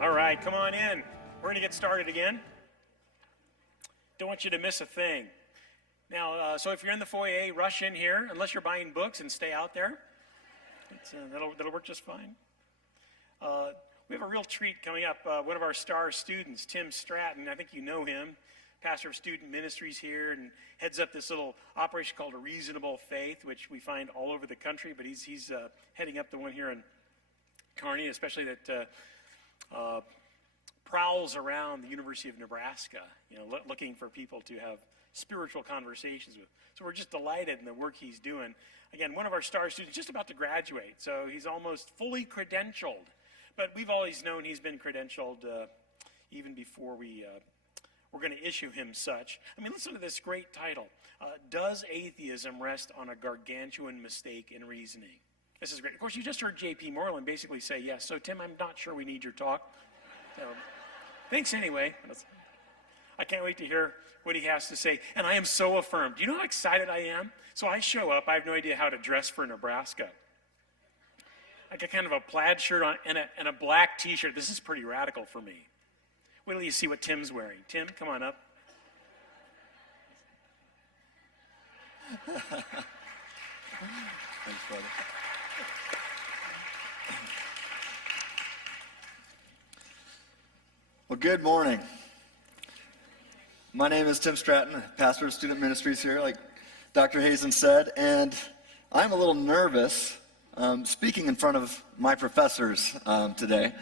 All right, come on in. We're going to get started again. Don't want you to miss a thing. Now, so if you're in the foyer, rush in here, unless you're buying books, and stay out there. That'll work just fine. We have a real treat coming up. One of our star students, Tim Stratton, I think you know him, pastor of student ministries here, and heads up this little operation called A Reasonable Faith, which we find all over the country, but he's heading up the one here in Kearney, especially that prowls around the University of Nebraska, looking for people to have spiritual conversations with. So we're just delighted in the work he's doing. Again, one of our star students just about to graduate, so he's almost fully credentialed. But we've always known he's been credentialed even before we're going to issue him such. I mean, listen to this great title. Does atheism rest on a gargantuan mistake in reasoning? This is great. Of course, you just heard J.P. Moreland basically say yes. So, Tim, I'm not sure we need your talk. So, thanks anyway. I can't wait to hear what he has to say. And I am so affirmed. Do you know how excited I am? So I show up. I have no idea how to dress for Nebraska. I got kind of a plaid shirt on and a black T-shirt. This is pretty radical for me. Wait till you see what Tim's wearing. Tim, come on up. Thanks, brother. Well, good morning. My name is Tim Stratton, pastor of student ministries here, like Dr. Hazen said, and I'm a little nervous speaking in front of my professors today.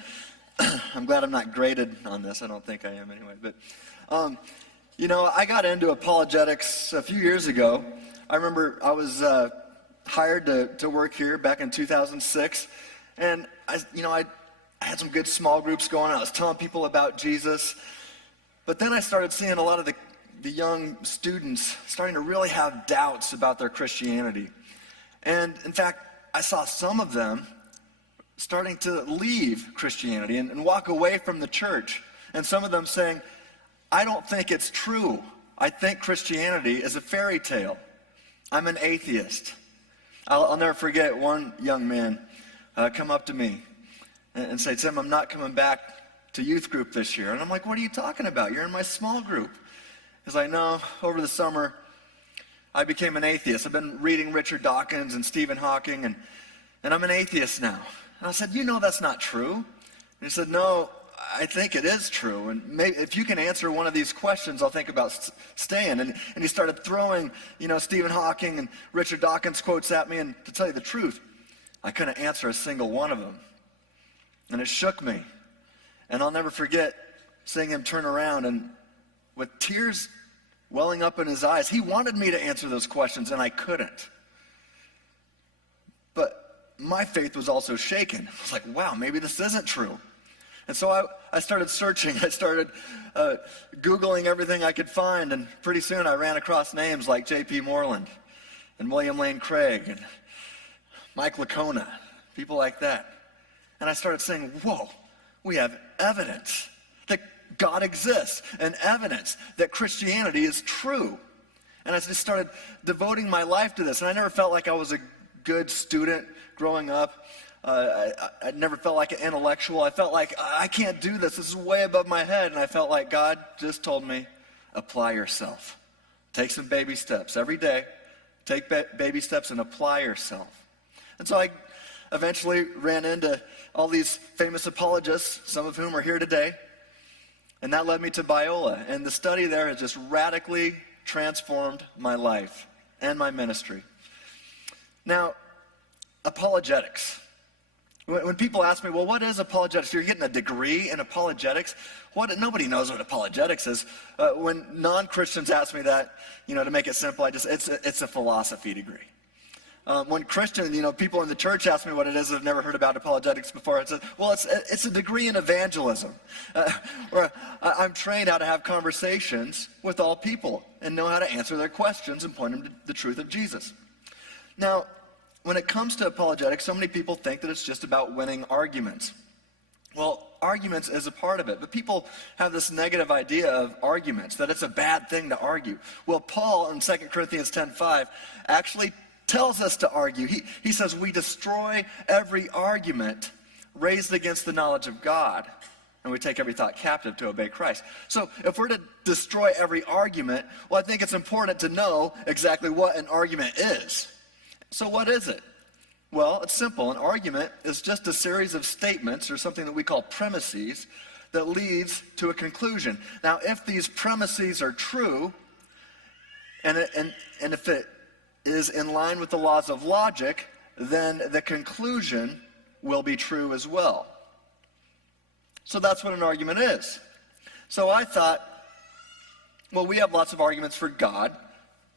I'm glad I'm not graded on this. I don't think I am anyway. But, I got into apologetics a few years ago. I remember I was hired to work here back in 2006, and I had some good small groups going. I was telling people about Jesus, but then I started seeing a lot of the young students starting to really have doubts about their Christianity. And in fact, I saw some of them starting to leave Christianity and walk away from the church. And some of them saying, I don't think it's true. I think Christianity is a fairy tale. I'm an atheist. I'll never forget one young man come up to me and say, Tim, I'm not coming back to youth group this year. And I'm like, what are you talking about? You're in my small group. He's like, no, over the summer, I became an atheist. I've been reading Richard Dawkins and Stephen Hawking, and I'm an atheist now. And I said, that's not true. And he said, no, I think it is true. And maybe if you can answer one of these questions, I'll think about staying. And he started throwing, Stephen Hawking and Richard Dawkins quotes at me. And to tell you the truth, I couldn't answer a single one of them. And it shook me. And I'll never forget seeing him turn around and with tears welling up in his eyes, he wanted me to answer those questions, and I couldn't. But my faith was also shaken. I was like, wow, maybe this isn't true. And so I started searching. I started Googling everything I could find, and pretty soon I ran across names like J.P. Moreland and William Lane Craig and Mike Licona, people like that. And I started saying, whoa, we have evidence that God exists and evidence that Christianity is true. And I just started devoting my life to this. And I never felt like I was a good student growing up. I never felt like an intellectual. I felt like I can't do this. This is way above my head. And I felt like God just told me, apply yourself. Take some baby steps every day. Take baby steps and apply yourself. And so I eventually ran into all these famous apologists, some of whom are here today. And that led me to Biola. And the study there has just radically transformed my life and my ministry. Now, apologetics. When people ask me, well, what is apologetics? You're getting a degree in apologetics? Nobody knows what apologetics is. When non-Christians ask me that, to make it simple, it's a philosophy degree. When Christian, people in the church ask me what it is, I've never heard about apologetics before. It's a degree in evangelism. Where I'm trained how to have conversations with all people and know how to answer their questions and point them to the truth of Jesus. Now, when it comes to apologetics, so many people think that it's just about winning arguments. Well, arguments is a part of it, but people have this negative idea of arguments, that it's a bad thing to argue. Well, Paul in 2 Corinthians 10:5 actually tells us to argue. He says we destroy every argument raised against the knowledge of God. and we take every thought captive to obey Christ. So if we're to destroy every argument, well, I think it's important to know exactly what an argument is. So what is it? Well, it's simple. An argument is just a series of statements, or something that we call premises, that leads to a conclusion. Now, if these premises are true, and if it is in line with the laws of logic, then the conclusion will be true as well. So that's what an argument is. So I thought, well, we have lots of arguments for God.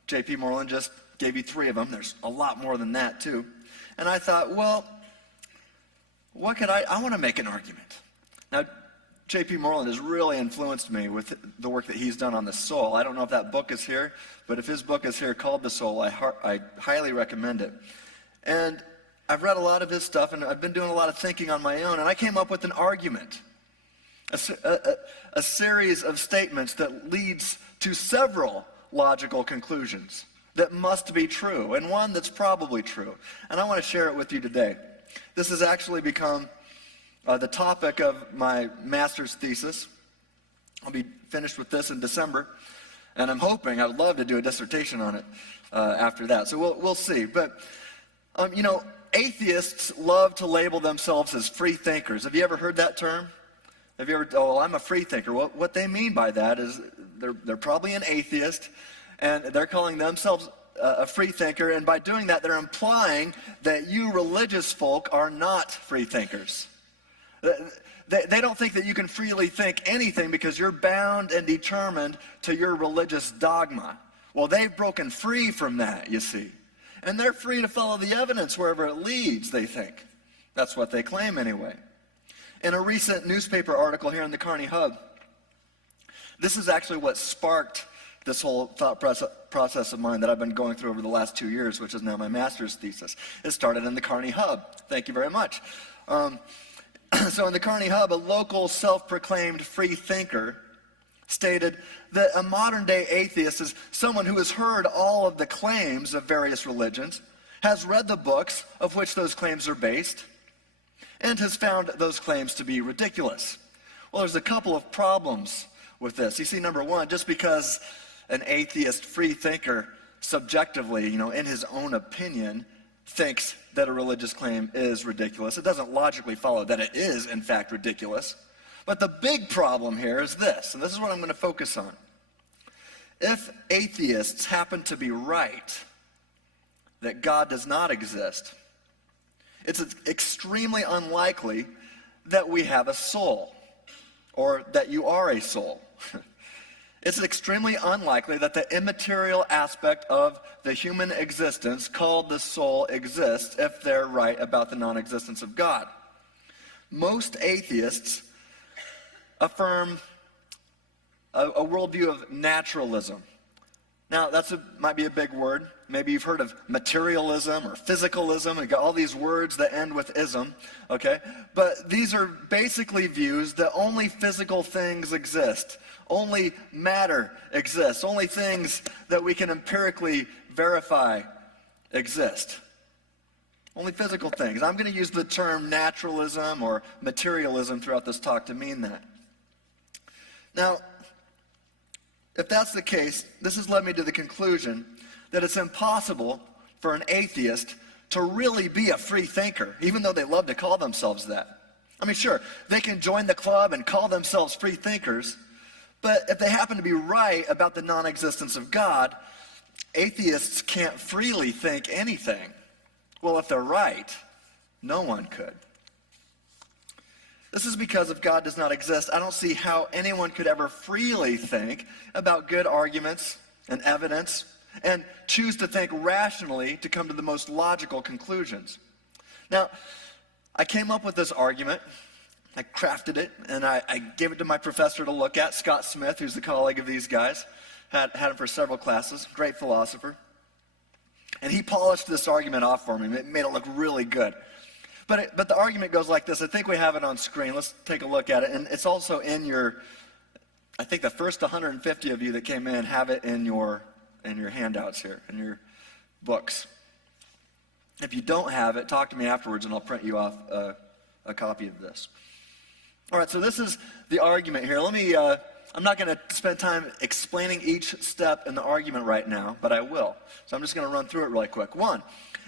J.P. Moreland just gave you 3 of them. There's a lot more than that, too. And I thought, well, what could I want to make an argument. Now, J.P. Moreland has really influenced me with the work that he's done on the soul. I don't know if that book is here, but if his book is here called The Soul, I highly recommend it. And I've read a lot of his stuff, and I've been doing a lot of thinking on my own, and I came up with an argument, a series of statements that leads to several logical conclusions that must be true, and one that's probably true. And I want to share it with you today. This has actually become the topic of my master's thesis. I'll be finished with this in December, and I'm hoping, I would love to do a dissertation on it after that. So we'll see. But, atheists love to label themselves as free thinkers. Have you ever heard that term? Have you ever, I'm a free thinker. What they mean by that is they're probably an atheist, and they're calling themselves a free thinker, and by doing that, they're implying that you religious folk are not free thinkers. They don't think that you can freely think anything because you're bound and determined to your religious dogma. Well, they've broken free from that, you see. And they're free to follow the evidence wherever it leads, they think. That's what they claim anyway. In a recent newspaper article here in the Kearney Hub, this is actually what sparked this whole thought process of mine that I've been going through over the last 2 years, which is now my master's thesis. It started in the Kearney Hub. Thank you very much. So in the Kearney Hub, a local self-proclaimed free thinker stated that a modern-day atheist is someone who has heard all of the claims of various religions, has read the books of which those claims are based, and has found those claims to be ridiculous. Well, there's a couple of problems with this. You see, number one, just because an atheist free thinker subjectively, in his own opinion, thinks that a religious claim is ridiculous, it doesn't logically follow that it is, in fact, ridiculous. But the big problem here is this, and this is what I'm going to focus on. If atheists happen to be right that God does not exist, it's extremely unlikely that we have a soul, or that you are a soul. It's extremely unlikely that the immaterial aspect of the human existence called the soul exists if they're right about the non-existence of God. Most atheists affirm a worldview of naturalism. Now, might be a big word. Maybe you've heard of materialism or physicalism. We've got all these words that end with ism, okay? But these are basically views that only physical things exist. Only matter exists. Only things that we can empirically verify exist. Only physical things. I'm going to use the term naturalism or materialism throughout this talk to mean that. Now, if that's the case, this has led me to the conclusion that it's impossible for an atheist to really be a free thinker, even though they love to call themselves that. I mean, sure, they can join the club and call themselves free thinkers, but if they happen to be right about the non-existence of God, atheists can't freely think anything. Well, if they're right, no one could. This is because if God does not exist, I don't see how anyone could ever freely think about good arguments and evidence and choose to think rationally to come to the most logical conclusions. Now, I came up with this argument. I crafted it, and I gave it to my professor to look at, Scott Smith, who's the colleague of these guys. Had him for several classes, great philosopher. And he polished this argument off for me. It made it look really good. But the argument goes like this. I think we have it on screen. Let's take a look at it. And it's also in I think the first 150 of you that came in have it in your handouts here, in your books. If you don't have it, talk to me afterwards and I'll print you off a copy of this. All right, so this is the argument here. I'm not going to spend time explaining each step in the argument right now, but I will. So I'm just going to run through it really quick. 1,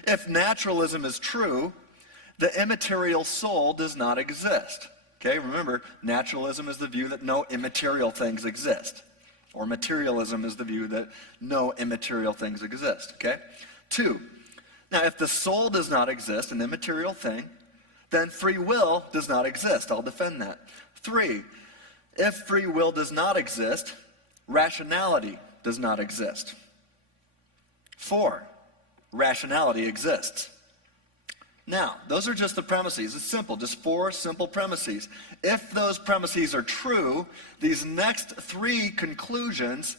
if naturalism is true, the immaterial soul does not exist. Okay, remember, naturalism is the view that no immaterial things exist. Or materialism is the view that no immaterial things exist. Okay? 2, now if the soul does not exist, an immaterial thing, then free will does not exist. I'll defend that. 3, if free will does not exist, rationality does not exist. 4, rationality exists. Now, those are just the premises. It's simple, just 4 simple premises. If those premises are true, these next 3 conclusions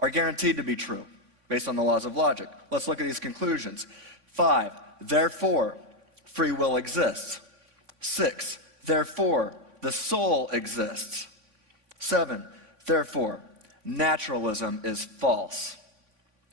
are guaranteed to be true, based on the laws of logic. Let's look at these conclusions. 5, therefore, free will exists. 6, therefore, the soul exists. 7, therefore, naturalism is false.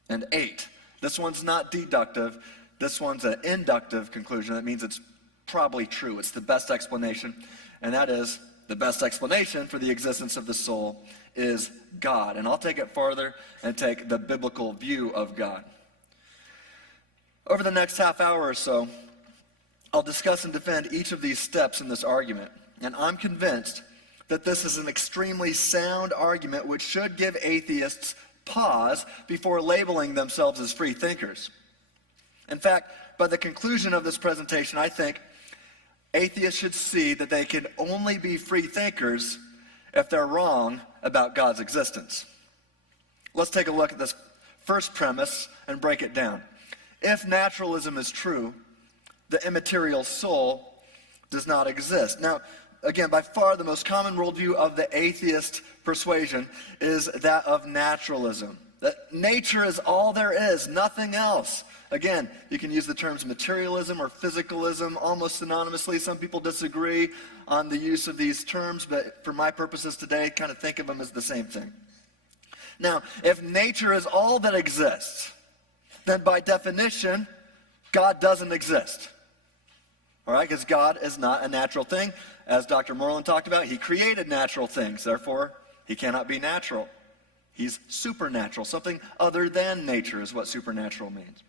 And 8, this one's not deductive, this one's an inductive conclusion. That means it's probably true. It's the best explanation, and that is the best explanation for the existence of the soul is God. And I'll take it farther and take the biblical view of God. Over the next half hour or so, I'll discuss and defend each of these steps in this argument. And I'm convinced that this is an extremely sound argument which should give atheists pause before labeling themselves as free thinkers. In fact, by the conclusion of this presentation, I think atheists should see that they can only be free thinkers if they're wrong about God's existence. Let's take a look at this first premise and break it down. If naturalism is true, the immaterial soul does not exist. Now, again, by far the most common worldview of the atheist persuasion is that of naturalism. That nature is all there is, nothing else. Again, you can use the terms materialism or physicalism almost synonymously. Some people disagree on the use of these terms, but for my purposes today, kind of think of them as the same thing. Now, if nature is all that exists, then by definition, God doesn't exist. All right, because God is not a natural thing. As Dr. Moreland talked about, he created natural things. Therefore, he cannot be natural. He's supernatural. Something other than nature is what supernatural means.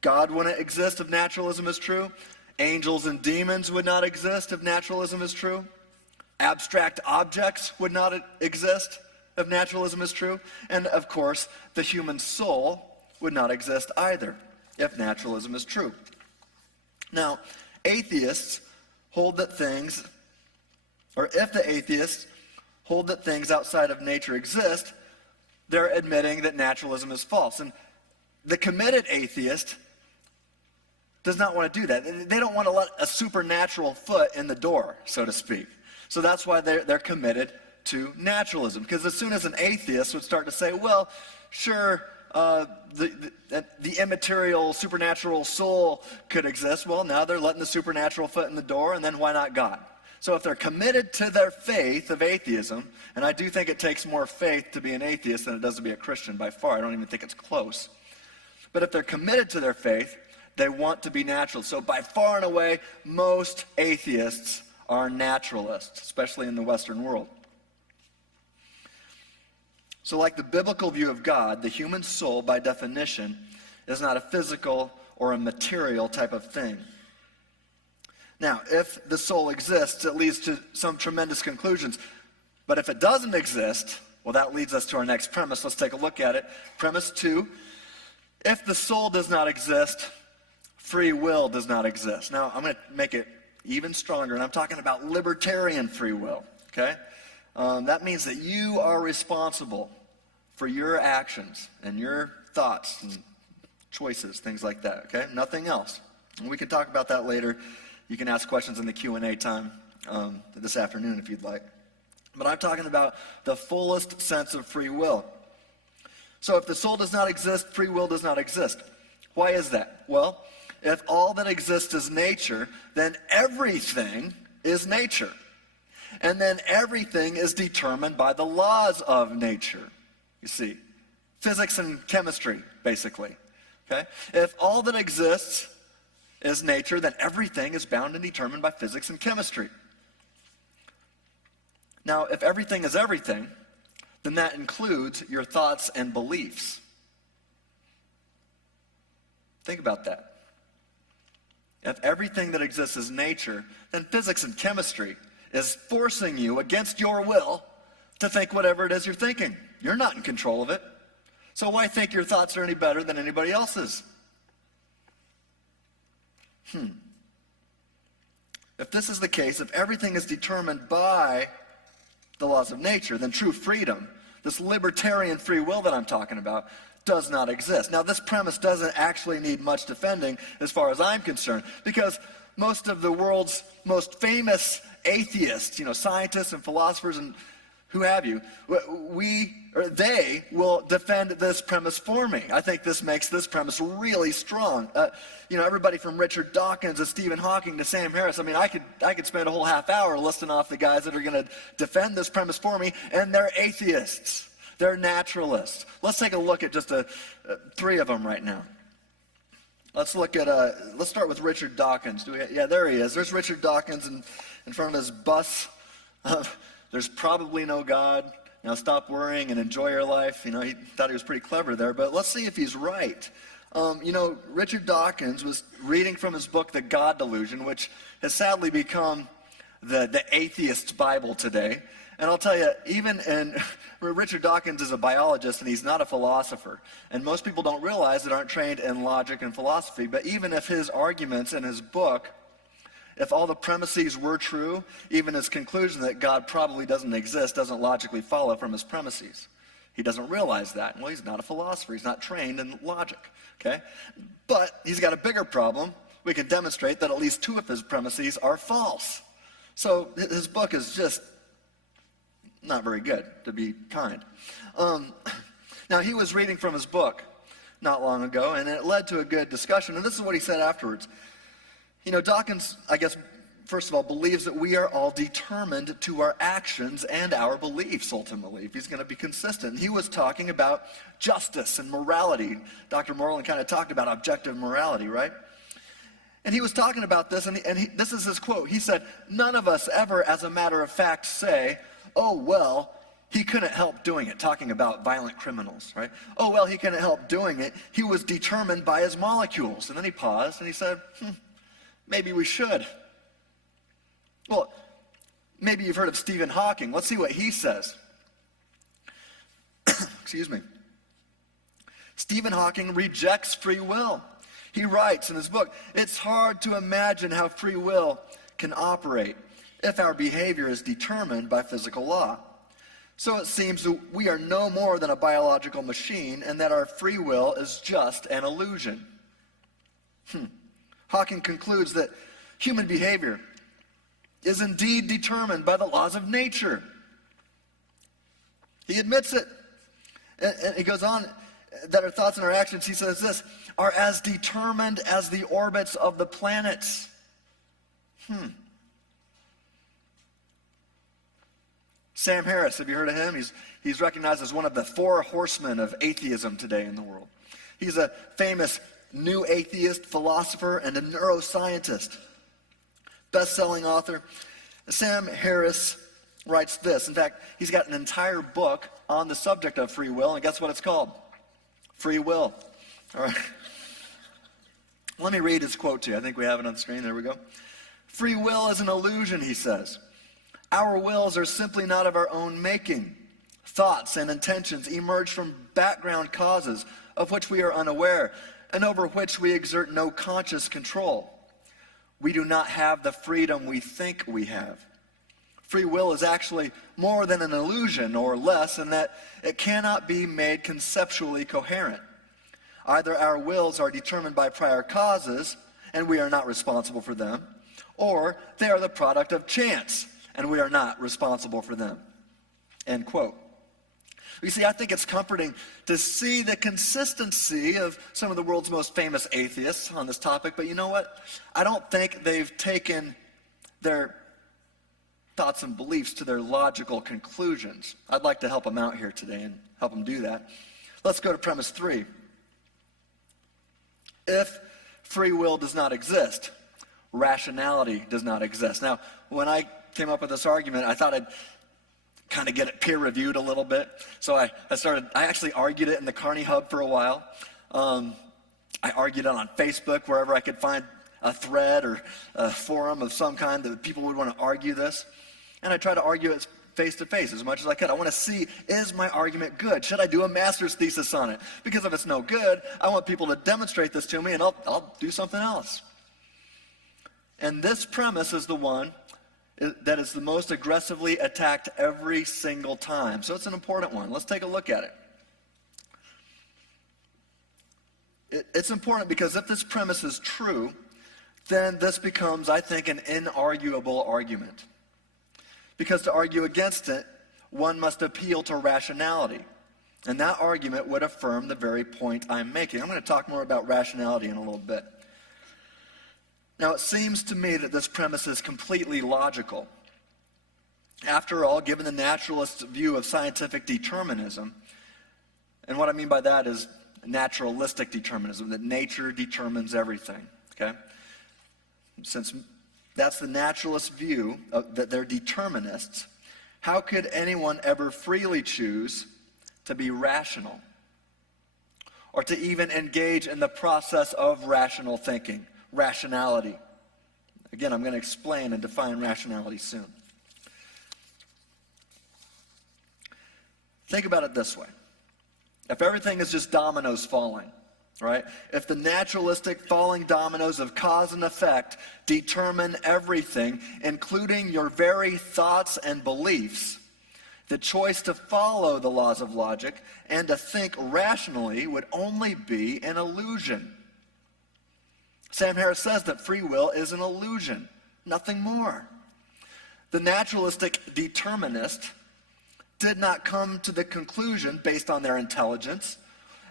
God wouldn't exist if naturalism is true. Angels and demons would not exist if naturalism is true. Abstract objects would not exist if naturalism is true. And of course, the human soul would not exist either if naturalism is true. Now, atheists hold that things, or if the atheists hold that things outside of nature exist, they're admitting that naturalism is false. And the committed atheist does not want to do that. They don't want to let a supernatural foot in the door, so to speak. So that's why they're committed to naturalism. Because as soon as an atheist would start to say, well, sure, the immaterial supernatural soul could exist, well, now they're letting the supernatural foot in the door, and then why not God? So if they're committed to their faith of atheism, and I do think it takes more faith to be an atheist than it does to be a Christian by far. I don't even think it's close. But if they're committed to their faith, they want to be natural. So by far and away, most atheists are naturalists, especially in the Western world. So like the biblical view of God, the human soul, by definition, is not a physical or a material type of thing. Now, if the soul exists, it leads to some tremendous conclusions. But if it doesn't exist, well, that leads us to our next premise. Let's take a look at it. Premise 2, if the soul does not exist, free will does not exist. Now, I'm going to make it even stronger, and I'm talking about libertarian free will, okay? That means that you are responsible for your actions and your thoughts and choices, things like that, okay? Nothing else. And we can talk about that later. You can ask questions in the Q&A time this afternoon if you'd like. But I'm talking about the fullest sense of free will. So if the soul does not exist, free will does not exist. Why is that? Well, if all that exists is nature, then everything is nature. And then everything is determined by the laws of nature. You see, physics and chemistry, basically. Okay? If all that exists is nature, then everything is bound and determined by physics and chemistry. Now, if everything is everything, then that includes your thoughts and beliefs. Think about that. If everything that exists is nature, then physics and chemistry is forcing you against your will to think whatever it is you're thinking. You're not in control of it. So why think your thoughts are any better than anybody else's? If this is the case, if everything is determined by the laws of nature, then true freedom, this libertarian free will that I'm talking about, does not exist. Now, this premise doesn't actually need much defending as far as I'm concerned, because most of the world's most famous atheists, scientists and philosophers and who have you, they will defend this premise for me. I think this makes this premise really strong. Everybody from Richard Dawkins to Stephen Hawking to Sam Harris. I mean, I could spend a whole half hour listing off the guys that are going to defend this premise for me, and they're atheists. They're naturalists. Let's take a look at just three of them right now. Let's start with Richard Dawkins. There he is. There's Richard Dawkins in front of his bus. There's probably no God. Now stop worrying and enjoy your life. He thought he was pretty clever there, but let's see if he's right. Richard Dawkins was reading from his book, The God Delusion, which has sadly become the atheist's Bible today. And I'll tell you, Richard Dawkins is a biologist and he's not a philosopher. And most people don't realize that aren't trained in logic and philosophy. But even if his arguments in his book, if all the premises were true, even his conclusion that God probably doesn't exist doesn't logically follow from his premises. He doesn't realize that. Well, he's not a philosopher. He's not trained in logic. Okay? But he's got a bigger problem. We can demonstrate that at least two of his premises are false. So his book is just not very good, to be kind. Now, he was reading from his book not long ago, and it led to a good discussion. And this is what he said afterwards. Dawkins, I guess, first of all, believes that we are all determined to our actions and our beliefs, ultimately, if he's going to be consistent. He was talking about justice and morality. Dr. Moreland kind of talked about objective morality, right? And he was talking about this, and this is his quote. He said, "None of us ever, as a matter of fact, say, 'Oh, well, he couldn't help doing it,'" talking about violent criminals, right? "Oh, well, he couldn't help doing it. He was determined by his molecules." And then he paused and he said, maybe we should. Well, maybe you've heard of Stephen Hawking. Let's see what he says. Excuse me. Stephen Hawking rejects free will. He writes in his book, "It's hard to imagine how free will can operate if our behavior is determined by physical law. So it seems that we are no more than a biological machine and that our free will is just an illusion." Hawking concludes that human behavior is indeed determined by the laws of nature. He admits it. And he goes on that our thoughts and our actions, he says this, are as determined as the orbits of the planets. Sam Harris, have you heard of him? He's recognized as one of the four horsemen of atheism today in the world. He's a famous new atheist, philosopher, and a neuroscientist. Best-selling author. Sam Harris writes this. In fact, he's got an entire book on the subject of free will, and guess what it's called? Free Will. All right. Let me read his quote to you. I think we have it on the screen. There we go. "Free will is an illusion," he says. "Our wills are simply not of our own making. Thoughts and intentions emerge from background causes of which we are unaware and over which we exert no conscious control. We do not have the freedom we think we have. Free will is actually more than an illusion, or less, in that it cannot be made conceptually coherent. Either our wills are determined by prior causes, and we are not responsible for them, or they are the product of chance, and we are not responsible for them." End quote. You see, I think it's comforting to see the consistency of some of the world's most famous atheists on this topic, but you know what? I don't think they've taken their thoughts and beliefs to their logical conclusions. I'd like to help them out here today and help them do that. Let's go to premise 3. If free will does not exist, rationality does not exist. Now, when I came up with this argument, I thought I'd kind of get it peer reviewed a little bit. So I actually argued it in the Carney Hub for a while. I argued it on Facebook, wherever I could find a thread or a forum of some kind that people would want to argue this. And I tried to argue it face to face as much as I could. I want to see, is my argument good? Should I do a master's thesis on it? Because if it's no good, I want people to demonstrate this to me, and I'll do something else. And this premise is the one that is the most aggressively attacked every single time. So it's an important one. Let's take a look at it. It's important because if this premise is true, then this becomes, I think, an inarguable argument. Because to argue against it, one must appeal to rationality. And that argument would affirm the very point I'm making. I'm going to talk more about rationality in a little bit. Now, it seems to me that this premise is completely logical. After all, given the naturalist view of scientific determinism, and what I mean by that is naturalistic determinism, that nature determines everything, okay? Since that's the naturalist view, that they're determinists, how could anyone ever freely choose to be rational or to even engage in the process of rational thinking, rationality? Again, I'm going to explain and define rationality soon. Think about it this way. If everything is just dominoes falling, right? If the naturalistic falling dominoes of cause and effect determine everything, including your very thoughts and beliefs, the choice to follow the laws of logic and to think rationally would only be an illusion. Sam Harris says that free will is an illusion, nothing more. The naturalistic determinist did not come to the conclusion based on their intelligence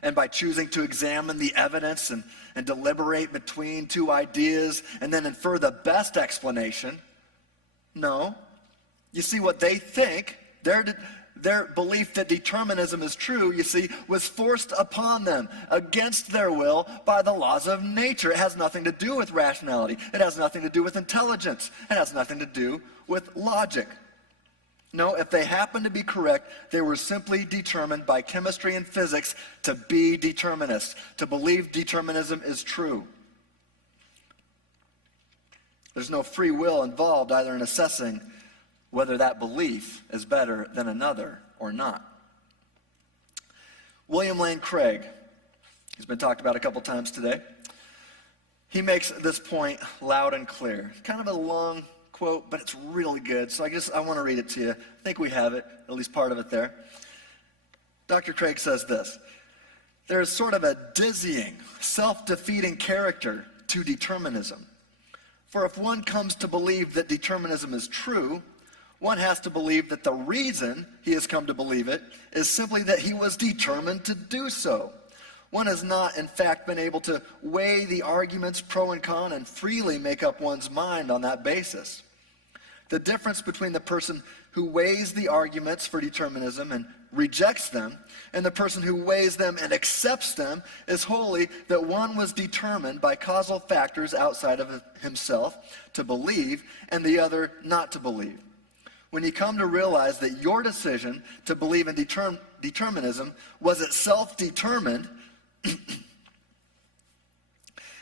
and by choosing to examine the evidence and deliberate between two ideas and then infer the best explanation. No. You see, what they think, their belief that determinism is true, you see, was forced upon them against their will by the laws of nature. It has nothing to do with rationality. It has nothing to do with intelligence. It has nothing to do with logic. No, if they happened to be correct, they were simply determined by chemistry and physics to be determinists, to believe determinism is true. There's no free will involved either in assessing whether that belief is better than another or not. William Lane Craig, he's been talked about a couple times today. He makes this point loud and clear. Kind of a long quote, but it's really good. So I want to read it to you. I think we have it, at least part of it there. Dr. Craig says this: there's sort of a dizzying, self-defeating character to determinism. For if one comes to believe that determinism is true, one has to believe that the reason he has come to believe it is simply that he was determined to do so. One has not, in fact, been able to weigh the arguments pro and con and freely make up one's mind on that basis. The difference between the person who weighs the arguments for determinism and rejects them and the person who weighs them and accepts them is wholly that one was determined by causal factors outside of himself to believe and the other not to believe. When you come to realize that your decision to believe in determinism was itself determined,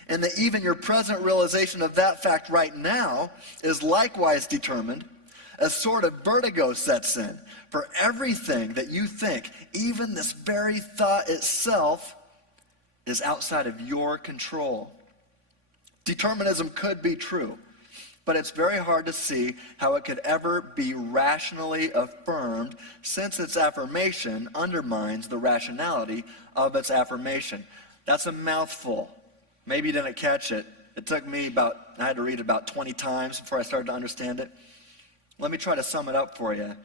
and that even your present realization of that fact right now is likewise determined, a sort of vertigo sets in. For everything that you think, even this very thought itself, is outside of your control. Determinism could be true, but it's very hard to see how it could ever be rationally affirmed, since its affirmation undermines the rationality of its affirmation. That's a mouthful. Maybe you didn't catch it. It took me I had to read it about 20 times before I started to understand it. Let me try to sum it up for you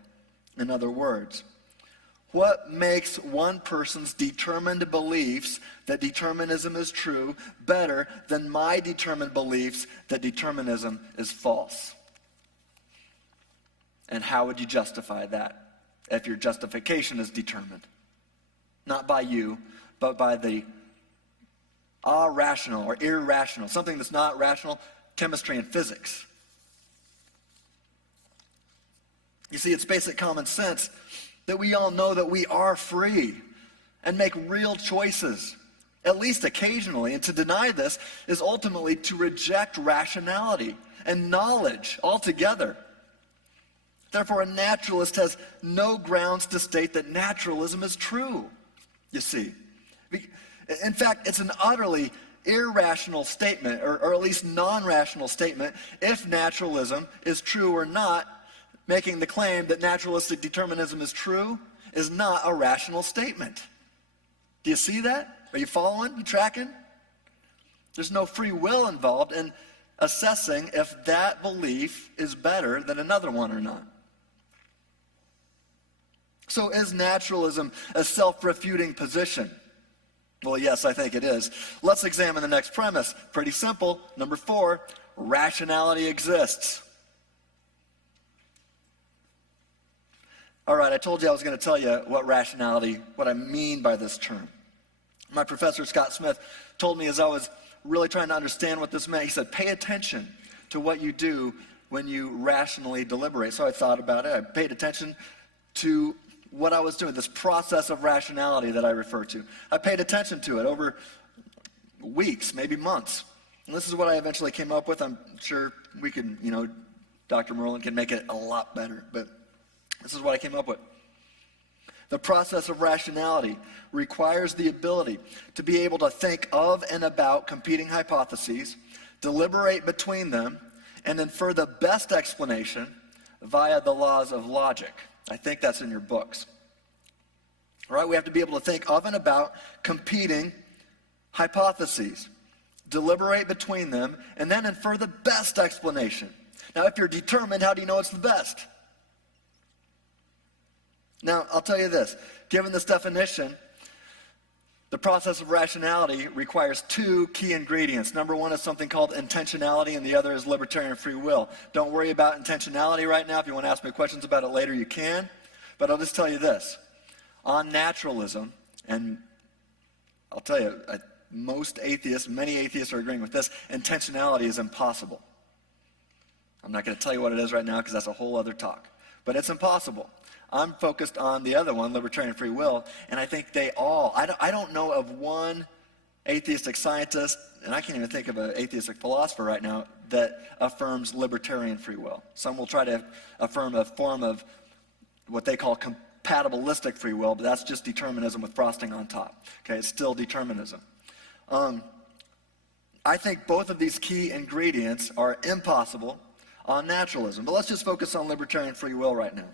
in other words. What makes one person's determined beliefs that determinism is true better than my determined beliefs that determinism is false? And how would you justify that if your justification is determined? Not by you, but by the rational or irrational, something that's not rational, chemistry and physics. You see, it's basic common sense that we all know that we are free and make real choices, at least occasionally. And to deny this is ultimately to reject rationality and knowledge altogether. Therefore, a naturalist has no grounds to state that naturalism is true, you see. In fact, it's an utterly irrational statement, or at least non-rational statement, if naturalism is true or not. Making the claim that naturalistic determinism is true is not a rational statement. Do you see that? Are you following? You tracking? There's no free will involved in assessing if that belief is better than another one or not. So is naturalism a self-refuting position? Well, yes, I think it is. Let's examine the next premise. Pretty simple. Number 4, rationality exists. All right, I told you I was going to tell you what I mean by this term. My professor, Scott Smith, told me as I was really trying to understand what this meant, he said, pay attention to what you do when you rationally deliberate. So I thought about it. I paid attention to what I was doing, this process of rationality that I refer to. I paid attention to it over weeks, maybe months. And this is what I eventually came up with. I'm sure we can, Dr. Merlin can make it a lot better, but this is what I came up with. The process of rationality requires the ability to be able to think of and about competing hypotheses, deliberate between them, and infer the best explanation via the laws of logic. I think that's in your books. All right, we have to be able to think of and about competing hypotheses, deliberate between them, and then infer the best explanation. Now, if you're determined, how do you know it's the best? Now, I'll tell you this. Given this definition, the process of rationality requires 2 key ingredients. Number 1 is something called intentionality, and the other is libertarian free will. Don't worry about intentionality right now. If you want to ask me questions about it later, you can. But I'll just tell you this. On naturalism, and I'll tell you, many atheists are agreeing with this, intentionality is impossible. I'm not going to tell you what it is right now because that's a whole other talk. But it's impossible. I'm focused on the other one, libertarian free will, and I think they all, I don't know of one atheistic scientist, and I can't even think of an atheistic philosopher right now, that affirms libertarian free will. Some will try to affirm a form of what they call compatibilistic free will, but that's just determinism with frosting on top. Okay, it's still determinism. I think both of these key ingredients are impossible on naturalism, but let's just focus on libertarian free will right now.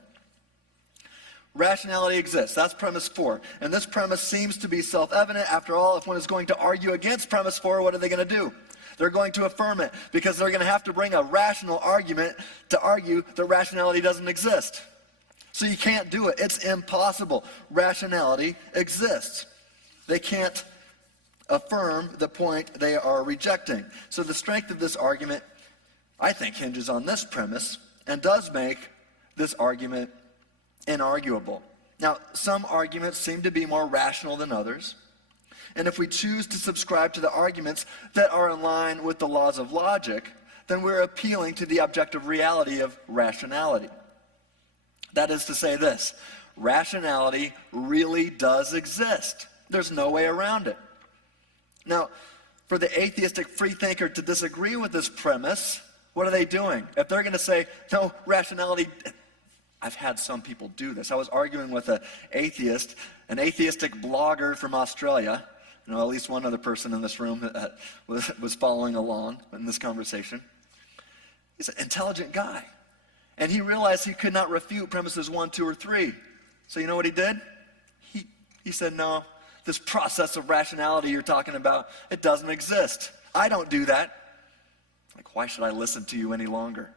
Rationality exists. That's premise 4. And this premise seems to be self-evident. After all, if one is going to argue against premise 4, what are they going to do? They're going to affirm it because they're going to have to bring a rational argument to argue that rationality doesn't exist. So you can't do it. It's impossible. Rationality exists. They can't affirm the point they are rejecting. So the strength of this argument, I think, hinges on this premise and does make this argument inarguable. Now, some arguments seem to be more rational than others, and if we choose to subscribe to the arguments that are in line with the laws of logic, then we're appealing to the objective reality of rationality. That is to say this, rationality really does exist. There's no way around it. Now, for the atheistic freethinker to disagree with this premise, what are they doing? If they're going to say, no, rationality, I've had some people do this. I was arguing with an atheistic blogger from Australia. At least one other person in this room was following along in this conversation. He's an intelligent guy. And he realized he could not refute premises 1, 2, or 3. So you know what he did? He said, no, this process of rationality you're talking about, it doesn't exist. I don't do that. Like, why should I listen to you any longer?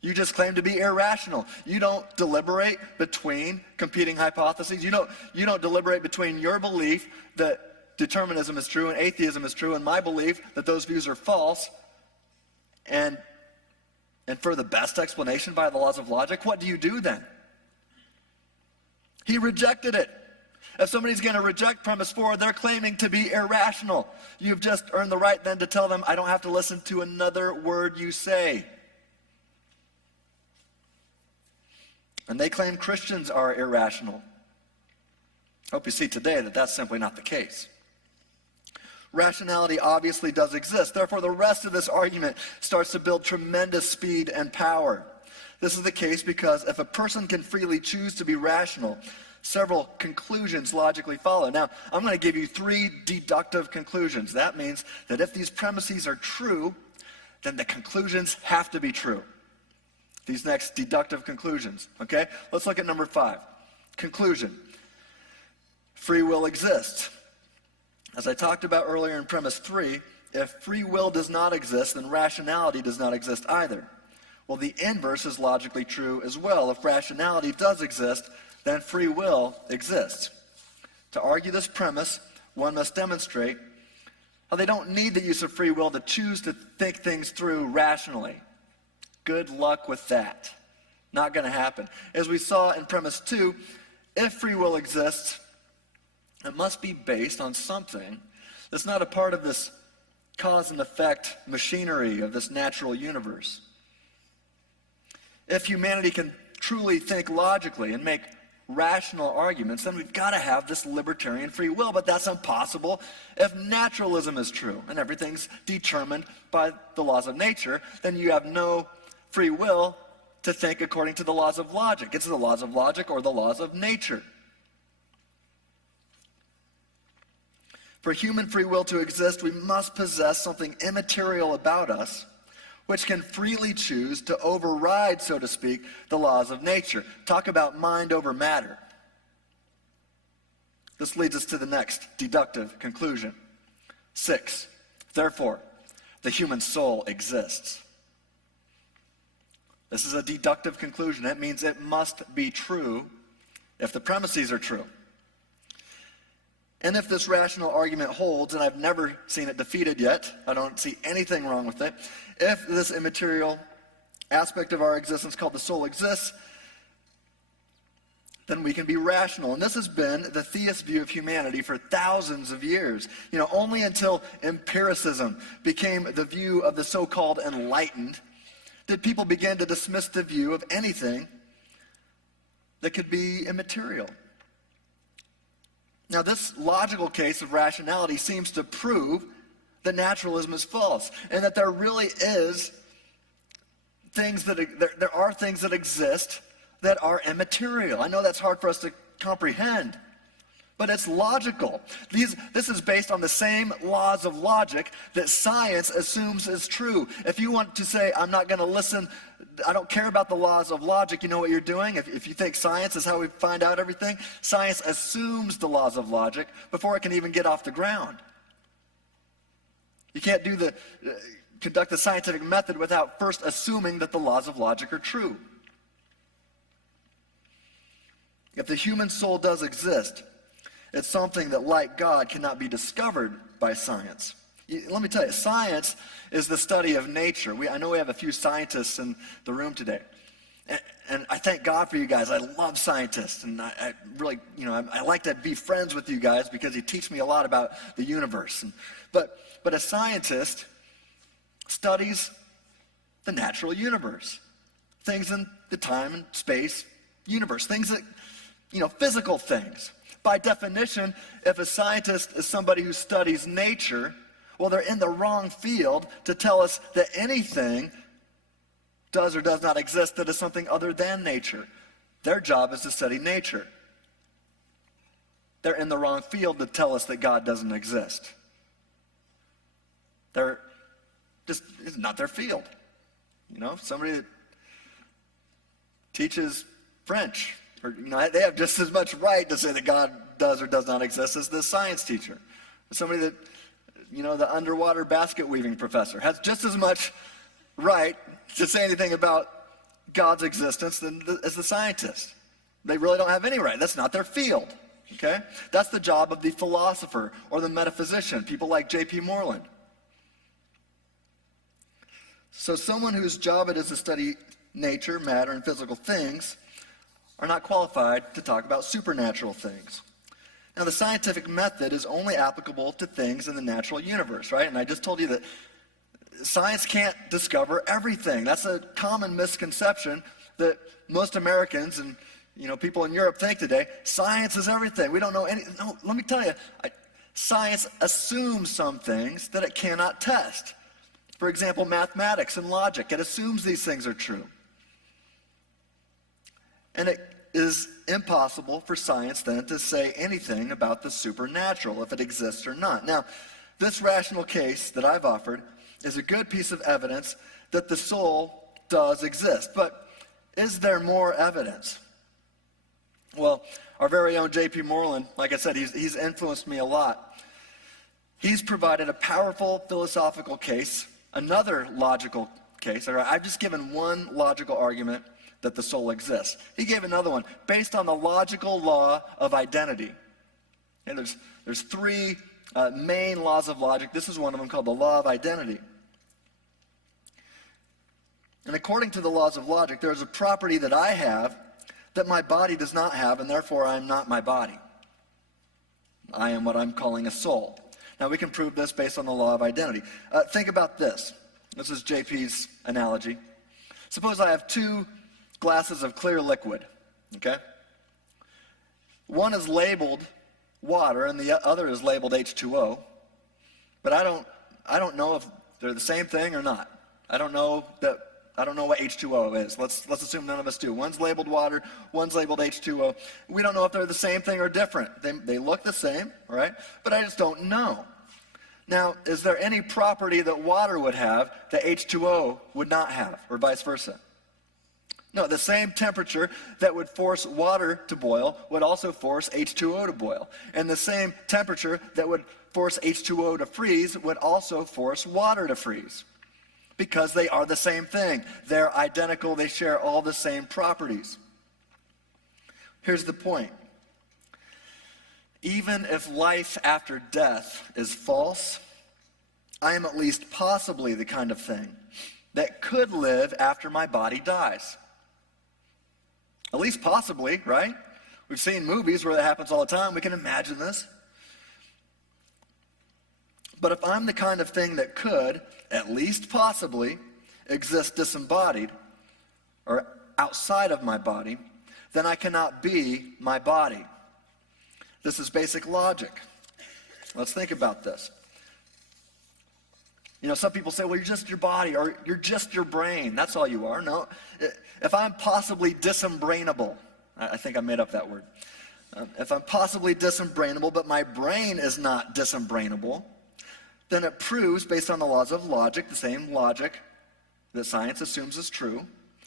You just claim to be irrational. You don't deliberate between competing hypotheses. You don't deliberate between your belief that determinism is true and atheism is true and my belief that those views are false and for the best explanation by the laws of logic. What do you do then? He rejected it. If somebody's going to reject premise 4, they're claiming to be irrational. You've just earned the right then to tell them, I don't have to listen to another word you say. And they claim Christians are irrational. Hope you see today that that's simply not the case. Rationality obviously does exist. Therefore, the rest of this argument starts to build tremendous speed and power. This is the case because if a person can freely choose to be rational, several conclusions logically follow. Now, I'm going to give you 3 deductive conclusions. That means that if these premises are true, then the conclusions have to be true. These next deductive conclusions, okay? Let's look at number 5. Conclusion. Free will exists. As I talked about earlier in premise 3, if free will does not exist, then rationality does not exist either. Well, the inverse is logically true as well. If rationality does exist, then free will exists. To argue this premise, one must demonstrate how they don't need the use of free will to choose to think things through rationally. Good luck with that. Not going to happen. As we saw in premise 2, if free will exists, it must be based on something that's not a part of this cause and effect machinery of this natural universe. If humanity can truly think logically and make rational arguments, then we've got to have this libertarian free will, but that's impossible if naturalism is true and everything's determined by the laws of nature. Then you have no free will to think according to the laws of logic. It's the laws of logic or the laws of nature. For human free will to exist, we must possess something immaterial about us which can freely choose to override, so to speak, the laws of nature. Talk about mind over matter. This leads us to the next deductive conclusion. 6, therefore, the human soul exists. This is a deductive conclusion. That means it must be true if the premises are true. And if this rational argument holds, and I've never seen it defeated yet, I don't see anything wrong with it, if this immaterial aspect of our existence called the soul exists, then we can be rational. And this has been the theist view of humanity for thousands of years. Only until empiricism became the view of the so-called enlightened did people begin to dismiss the view of anything that could be immaterial. Now, this logical case of rationality seems to prove that naturalism is false and that there really is there are things that exist that are immaterial. I know that's hard for us to comprehend, but it's logical. This is based on the same laws of logic that science assumes is true. If you want to say, I'm not going to listen, I don't care about the laws of logic, you know what you're doing? If you think science is how we find out everything, science assumes the laws of logic before it can even get off the ground. You can't conduct the scientific method without first assuming that the laws of logic are true. If the human soul does exist, it's something that, like God, cannot be discovered by science. Let me tell you, science is the study of nature. I know we have a few scientists in the room today. And I thank God for you guys. I love scientists. And I really, I like to be friends with you guys because you teach me a lot about the universe. But a scientist studies the natural universe. Things in the time and space universe. Things that, physical things. By definition, if a scientist is somebody who studies nature, well, they're in the wrong field to tell us that anything does or does not exist that is something other than nature. Their job is to study nature. They're in the wrong field to tell us that God doesn't exist. It's not their field. Somebody that teaches French, or they have just as much right to say that God does or does not exist as the science teacher. Somebody that, the underwater basket weaving professor has just as much right to say anything about God's existence as the scientist. They really don't have any right. That's not their field. Okay? That's the job of the philosopher or the metaphysician, people like J.P. Moreland. So someone whose job it is to study nature, matter, and physical things are not qualified to talk about supernatural things. Now, the scientific method is only applicable to things in the natural universe, right? And I just told you that science can't discover everything. That's a common misconception that most Americans and people in Europe think today, science is everything. We don't know any. No, let me tell you, science assumes some things that it cannot test. For example, mathematics and logic. It assumes these things are true. And it is impossible for science then to say anything about the supernatural, if it exists or not. Now, this rational case that I've offered is a good piece of evidence that the soul does exist. But is there more evidence? Well, our very own J.P. Moreland, like I said, he's influenced me a lot. He's provided a powerful philosophical case, another logical case. All right, I've just given one logical argument that the soul exists. He gave another one based on the logical law of identity. And there's three main laws of logic. This is one of them, called the law of identity. And according to the laws of logic, there is a property that I have that my body does not have, and therefore I am not my body. I am what I'm calling a soul. Now, we can prove this based on the law of identity. Think about this. This is JP's analogy. Suppose I have two glasses of clear liquid, okay? One is labeled water, and the other is labeled H2O. But I don't know if they're the same thing or not. I don't know what H2O is. Let's assume none of us do. One's labeled water, one's labeled H2O. We don't know if they're the same thing or different. They look the same, right? But I just don't know. Now, is there any property that water would have that H2O would not have, or vice versa? No, the same temperature that would force water to boil would also force H2O to boil. And the same temperature that would force H2O to freeze would also force water to freeze. Because they are the same thing. They're identical. They share all the same properties. Here's the point. Even if life after death is false, I am at least possibly the kind of thing that could live after my body dies. At least possibly, right? We've seen movies where that happens all the time. We can imagine this. But if I'm the kind of thing that could, at least possibly, exist disembodied or outside of my body, then I cannot be my body. This is basic logic. Let's think about this. Some people say, well, you're just your body, or you're just your brain. That's all you are. No. If I'm possibly disembrainable, I think I made up that word. If I'm possibly disembrainable, but my brain is not disembrainable, then it proves, based on the laws of logic, the same logic that science assumes is true,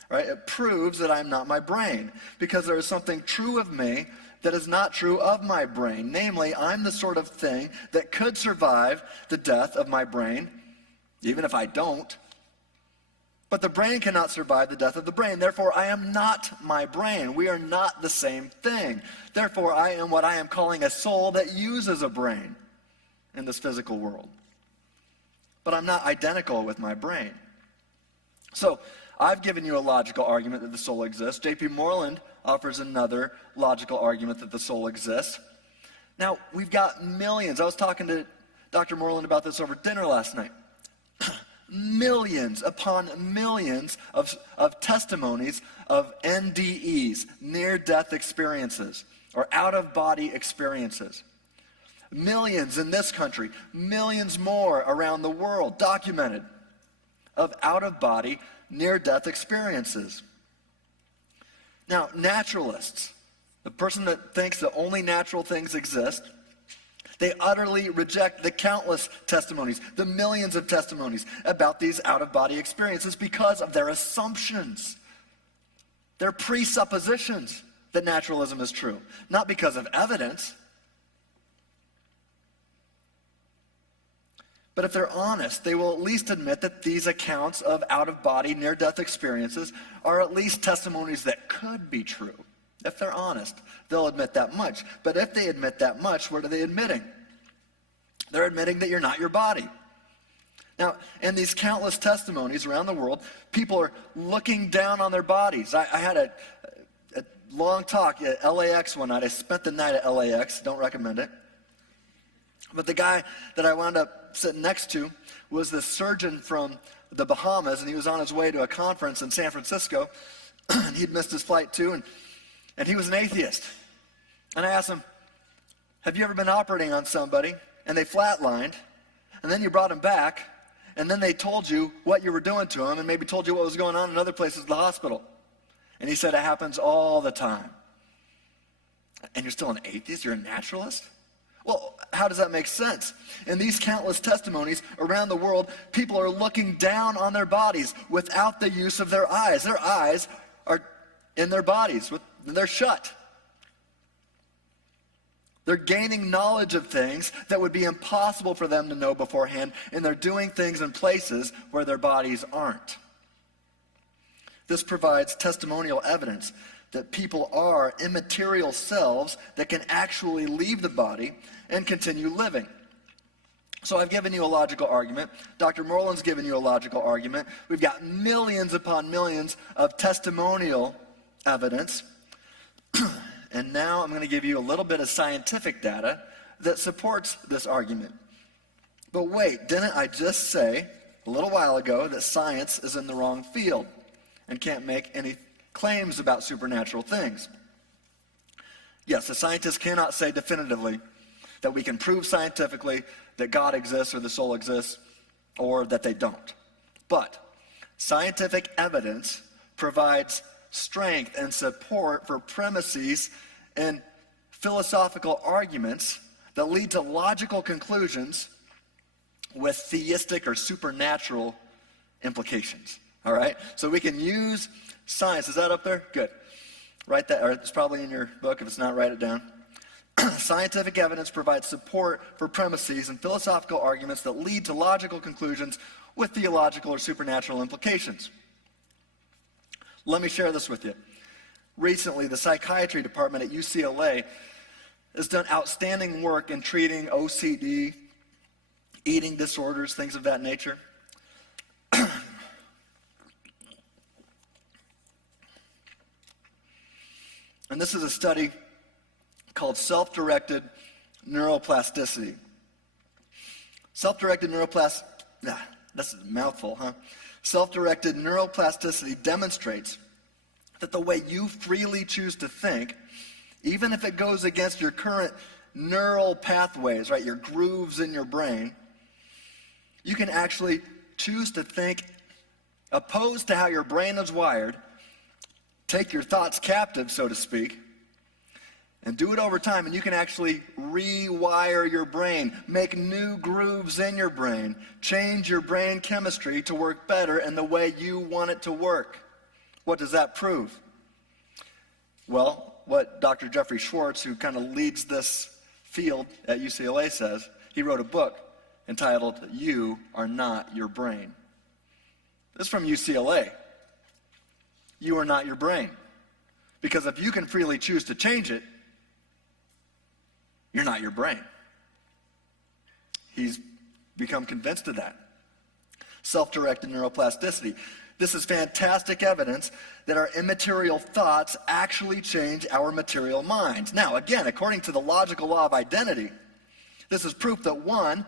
right? It proves that I'm not my brain, because there is something true of me that is not true of my brain. Namely, I'm the sort of thing that could survive the death of my brain, even if I don't. But the brain cannot survive the death of the brain. Therefore, I am not my brain. We are not the same thing. Therefore, I am what I am calling a soul that uses a brain in this physical world. But I'm not identical with my brain. So, I've given you a logical argument that the soul exists. J.P. Moreland offers another logical argument that the soul exists. Now, we've got millions. I was talking to Dr. Moreland about this over dinner last night. Millions upon millions of testimonies of NDEs, near-death experiences, or out-of-body experiences. Millions in this country, millions more around the world documented of out-of-body, near-death experiences. Now, naturalists, the person that thinks that only natural things exist, they utterly reject the countless testimonies, the millions of testimonies about these out-of-body experiences because of their assumptions, their presuppositions that naturalism is true, not because of evidence. But if they're honest, they will at least admit that these accounts of out-of-body, near-death experiences are at least testimonies that could be true. If they're honest, they'll admit that much. But if they admit that much, what are they admitting? They're admitting that you're not your body. Now, in these countless testimonies around the world, people are looking down on their bodies. I had a long talk at LAX one night. I spent the night at LAX. Don't recommend it. But the guy that I wound up sitting next to was the surgeon from the Bahamas, and he was on his way to a conference in San Francisco, and he'd missed his flight too, and he was an atheist. And I asked him, have you ever been operating on somebody, and they flatlined, and then you brought him back, and then they told you what you were doing to him, and maybe told you what was going on in other places in the hospital? And he said, it happens all the time. And you're still an atheist? You're a naturalist? Well, how does that make sense? In these countless testimonies around the world, people are looking down on their bodies without the use of their eyes. Their eyes are in their bodies, they're shut. They're gaining knowledge of things that would be impossible for them to know beforehand, and they're doing things in places where their bodies aren't. This provides testimonial evidence that people are immaterial selves that can actually leave the body and continue living. So I've given you a logical argument. Dr. Moreland's given you a logical argument. We've got millions upon millions of testimonial evidence. And now I'm going to give you a little bit of scientific data that supports this argument. But wait, didn't I just say a little while ago that science is in the wrong field and can't make any claims about supernatural things? Yes, the scientists cannot say definitively that we can prove scientifically that God exists or the soul exists, or that they don't. But scientific evidence provides strength and support for premises and philosophical arguments that lead to logical conclusions with theistic or supernatural implications. All right? So we can use science. Is that up there? Good. Write that, or it's probably in your book. If it's not, write it down. Scientific evidence provides support for premises and philosophical arguments that lead to logical conclusions with theological or supernatural implications. Let me share this with you. Recently, the psychiatry department at UCLA has done outstanding work in treating OCD, eating disorders, things of that nature. And this is a study called self-directed neuroplasticity. Self-directed neuroplasticity, that's a mouthful, huh? Self-directed neuroplasticity demonstrates that the way you freely choose to think, even if it goes against your current neural pathways, right, your grooves in your brain, you can actually choose to think opposed to how your brain is wired, take your thoughts captive, so to speak, and do it over time, and you can actually rewire your brain, make new grooves in your brain, change your brain chemistry to work better in the way you want it to work. What does that prove? Well, what Dr. Jeffrey Schwartz, who kind of leads this field at UCLA, says, he wrote a book entitled, You Are Not Your Brain. This is from UCLA. You are not your brain. Because if you can freely choose to change it, you're not your brain. He's become convinced of that. Self-directed neuroplasticity. This is fantastic evidence that our immaterial thoughts actually change our material minds. Now, again, according to the logical law of identity, this is proof that one,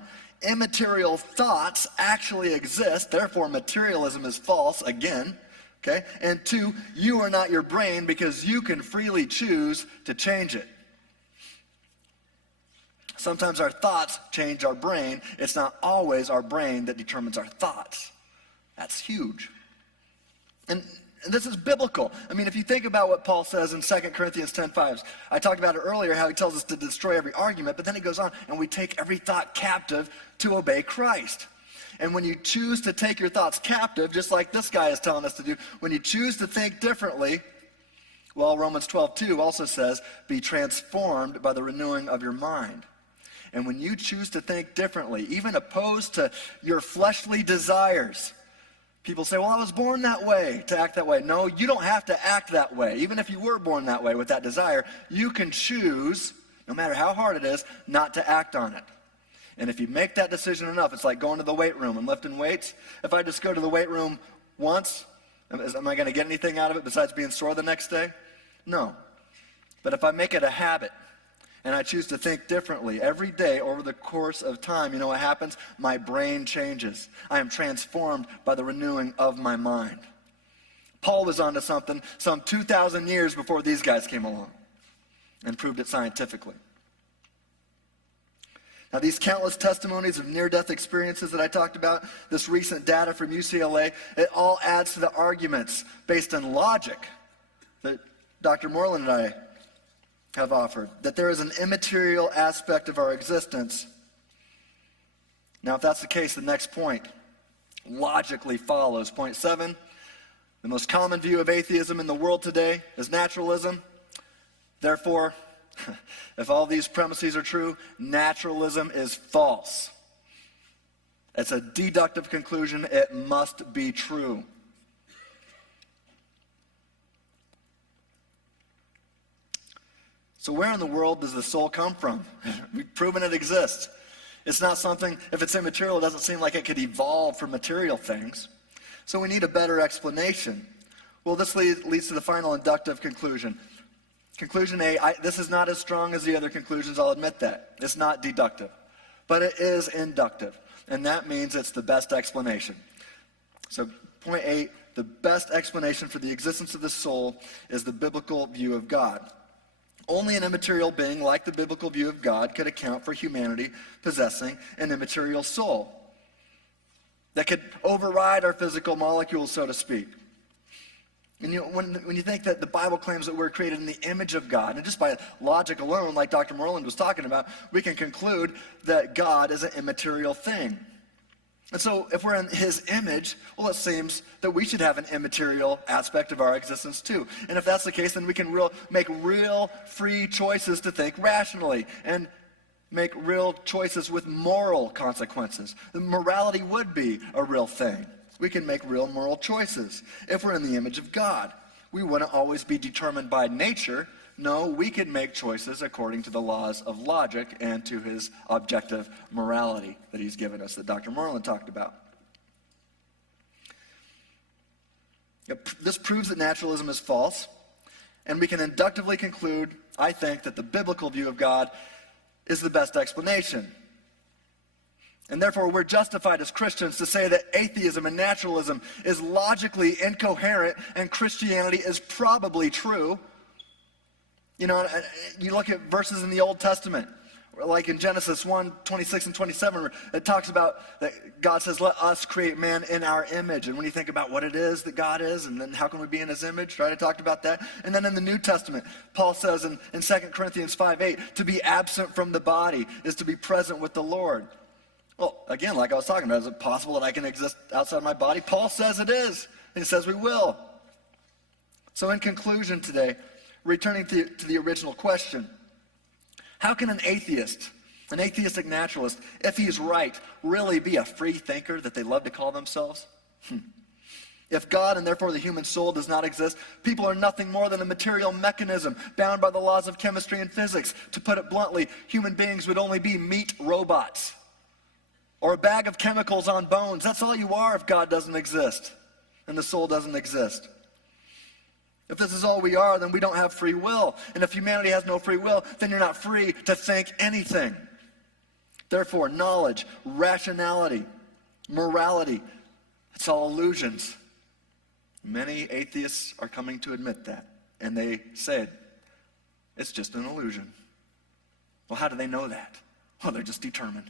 immaterial thoughts actually exist, therefore materialism is false, again. Okay? And two, you are not your brain because you can freely choose to change it. Sometimes our thoughts change our brain. It's not always our brain that determines our thoughts. That's huge. And this is biblical. I mean, if you think about what Paul says in 2 Corinthians 10:5, I talked about it earlier, how he tells us to destroy every argument, but then he goes on, and we take every thought captive to obey Christ. And when you choose to take your thoughts captive, just like this guy is telling us to do, when you choose to think differently, well, Romans 12:2 also says, be transformed by the renewing of your mind. And when you choose to think differently, even opposed to your fleshly desires, people say, well, I was born that way, to act that way. No, you don't have to act that way. Even if you were born that way with that desire, you can choose, no matter how hard it is, not to act on it. And if you make that decision enough, it's like going to the weight room and lifting weights. If I just go to the weight room once, am I going to get anything out of it besides being sore the next day? No. But if I make it a habit, and I choose to think differently every day over the course of time, you know what happens? My brain changes. I am transformed by the renewing of my mind. Paul was onto something some 2,000 years before these guys came along and proved it scientifically. Now, these countless testimonies of near-death experiences that I talked about, this recent data from UCLA, it all adds to the arguments based on logic that Dr. Moreland and I have offered, that there is an immaterial aspect of our existence. Now, if that's the case, the next point logically follows. Point 7, the most common view of atheism in the world today is naturalism. Therefore, if all these premises are true, naturalism is false. It's a deductive conclusion. It must be true. So where in the world does the soul come from? We've proven it exists. It's not something, if it's immaterial, it doesn't seem like it could evolve from material things. So we need a better explanation. Well, this leads to the final inductive conclusion. Conclusion A, this is not as strong as the other conclusions, I'll admit that. It's not deductive, but it is inductive, and that means it's the best explanation. So point 8, the best explanation for the existence of the soul is the biblical view of God. Only an immaterial being like the biblical view of God could account for humanity possessing an immaterial soul that could override our physical molecules, so to speak. And when you think that the Bible claims that we're created in the image of God, and just by logic alone, like Dr. Moreland was talking about, we can conclude that God is an immaterial thing. And so if we're in his image, well, it seems that we should have an immaterial aspect of our existence too. And if that's the case, then we can make real free choices to think rationally and make real choices with moral consequences. The morality would be a real thing. We can make real moral choices if we're in the image of God. We wouldn't always be determined by nature. No, we can make choices according to the laws of logic and to his objective morality that he's given us, that Dr. Moreland talked about. This proves that naturalism is false, and we can inductively conclude, I think, that the biblical view of God is the best explanation. And therefore, we're justified as Christians to say that atheism and naturalism is logically incoherent and Christianity is probably true. You know, you look at verses in the Old Testament, like in Genesis 1:26 and 27, where it talks about that God says, let us create man in our image. And when you think about what it is that God is, and then how can we be in his image, right? I talked about that. And then in the New Testament, Paul says in 2 Corinthians 5:8, to be absent from the body is to be present with the Lord. Well, again, like I was talking about, is it possible that I can exist outside my body? Paul says it is, and he says we will. So in conclusion today, returning to the original question, how can an atheist, an atheistic naturalist, if he's right, really be a free thinker that they love to call themselves? If God and therefore the human soul does not exist, people are nothing more than a material mechanism bound by the laws of chemistry and physics. To put it bluntly, human beings would only be meat robots or a bag of chemicals on bones. That's all you are if God doesn't exist and the soul doesn't exist. If this is all we are, then we don't have free will. And if humanity has no free will, then you're not free to think anything. Therefore, knowledge, rationality, morality, it's all illusions. Many atheists are coming to admit that. And they said, it's just an illusion. Well, how do they know that? Well, they're just determined.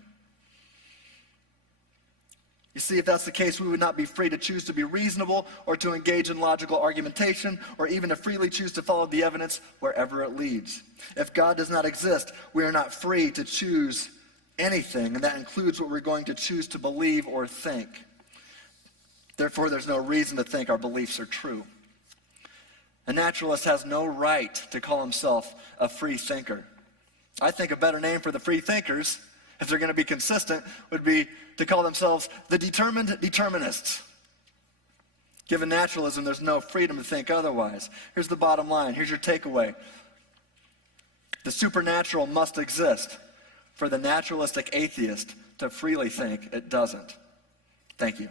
You see, if that's the case, we would not be free to choose to be reasonable or to engage in logical argumentation or even to freely choose to follow the evidence wherever it leads. If God does not exist, we are not free to choose anything, and that includes what we're going to choose to believe or think. Therefore, there's no reason to think our beliefs are true. A naturalist has no right to call himself a free thinker. I think a better name for the free thinkers, if they're going to be consistent, would be to call themselves the determined determinists. Given naturalism, there's no freedom to think otherwise. Here's the bottom line. Here's your takeaway. The supernatural must exist for the naturalistic atheist to freely think it doesn't. Thank you.